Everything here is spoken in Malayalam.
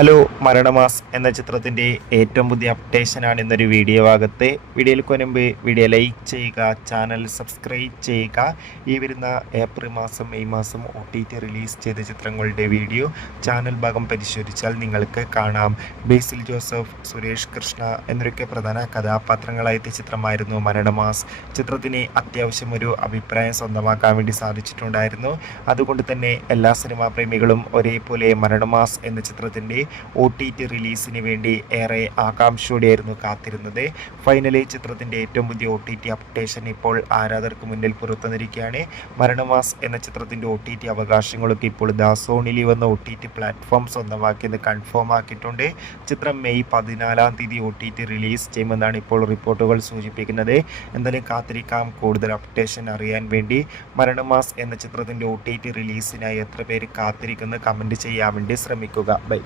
ഹലോ മരണമാസ് എന്ന ചിത്രത്തിൻ്റെ ഏറ്റവും പുതിയ അപ്ഡേഷനാണ് ഇന്നൊരു വീഡിയോ ഭാഗത്ത്. വീഡിയോയിൽ മുൻപ് വീഡിയോ ലൈക്ക് ചെയ്യുക, ചാനൽ സബ്സ്ക്രൈബ് ചെയ്യുക. ഈ വരുന്ന ഏപ്രിൽ മാസം മെയ് മാസം OTT റിലീസ് ചെയ്ത ചിത്രങ്ങളുടെ വീഡിയോ ചാനൽ ഭാഗം പരിശോധിച്ചാൽ നിങ്ങൾക്ക് കാണാം. ബേസിൽ ജോസഫ്, സുരേഷ് കൃഷ്ണ എന്നൊക്കെ പ്രധാന കഥാപാത്രങ്ങളായ ചിത്രമായിരുന്നു മരണമാസ്. ചിത്രത്തിന് അത്യാവശ്യം ഒരു അഭിപ്രായം സ്വന്തമാക്കാൻ വേണ്ടി സാധിച്ചിട്ടുണ്ടായിരുന്നു. അതുകൊണ്ട് തന്നെ എല്ലാ സിനിമാ പ്രേമികളും ഒരേപോലെ മരണമാസ് എന്ന ചിത്രത്തിൻ്റെ OTT റിലീസിന് വേണ്ടി ഏറെ ആകാംക്ഷയോടെയായിരുന്നു കാത്തിരുന്നത്. ഫൈനലി ചിത്രത്തിൻ്റെ ഏറ്റവും പുതിയ OTT അപ്ഡേഷൻ ഇപ്പോൾ ആരാധകർക്ക് മുന്നിൽ പുറത്തുവന്നിരിക്കുകയാണ്. മരണമാസ് എന്ന ചിത്രത്തിൻ്റെ OTT അവകാശങ്ങളൊക്കെ ഇപ്പോൾ ദാസോണിലി വന്ന OTT പ്ലാറ്റ്ഫോം സ്വന്തമാക്കിയത് കൺഫേം ആക്കിയിട്ടുണ്ട്. ചിത്രം മെയ് 14-ാം തീയതി OTT റിലീസ് ചെയ്യുമെന്നാണ് ഇപ്പോൾ റിപ്പോർട്ടുകൾ സൂചിപ്പിക്കുന്നത്. എന്തായാലും കാത്തിരിക്കാം കൂടുതൽ അപ്ഡേഷൻ അറിയാൻ വേണ്ടി. മരണമാസ് എന്ന ചിത്രത്തിൻ്റെ OTT റിലീസിനായി എത്ര പേര് കാത്തിരിക്കുന്നു കമൻറ്റ് ചെയ്യാൻ വേണ്ടി ശ്രമിക്കുക. ബൈ.